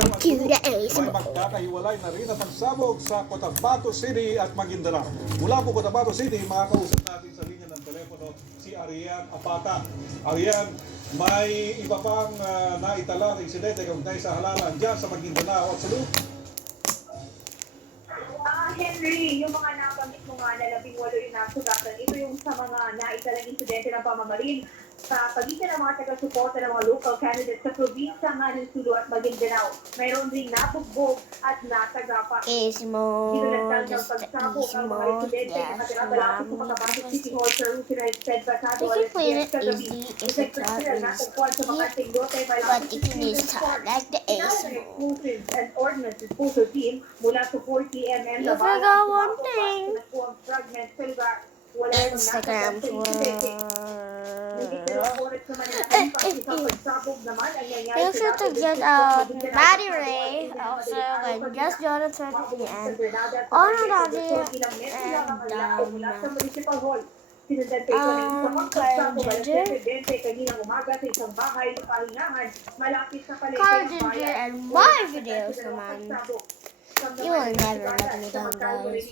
ay magkakahiwalay na rin ang pagsabog sa Cotabato City at Maguindanao. Mula po Cotabato City, makakausap natin sa linya ng telepono si Arian Apata. Arian, may iba pang naitala na insidente kaugnay sa halalan dyan sa Maguindanao at sa Luzon. Henry, yung mga nabanggit mo nga na 18 yung nasugatan, ito yung sa mga naitalang insidente ng pamamaril sa pagitan ng mga taga-suporta ng mga local candidates sa probinsya nga ng Sulu at Maguindanao. Mayroon ring nabugbog at natagapa. Dito nagtang ng pagsabog ang mga insidente na katirabalapit sa Cotabato City Hall sa Roosevelt Fed Pasado alas 10 kagabi. Isang sila natagpuan sa mga tinglote malapit sa City Sport. Explosives and ordnance disposal team mula sa 4 p.m. You forgot one thing. Fragments sa lugar. Wala Instagram for make sure to get Maddie Ray, also like just Jonathan and Honor Daddy Carl Ginger and my videos naman. You will never let me down, guys.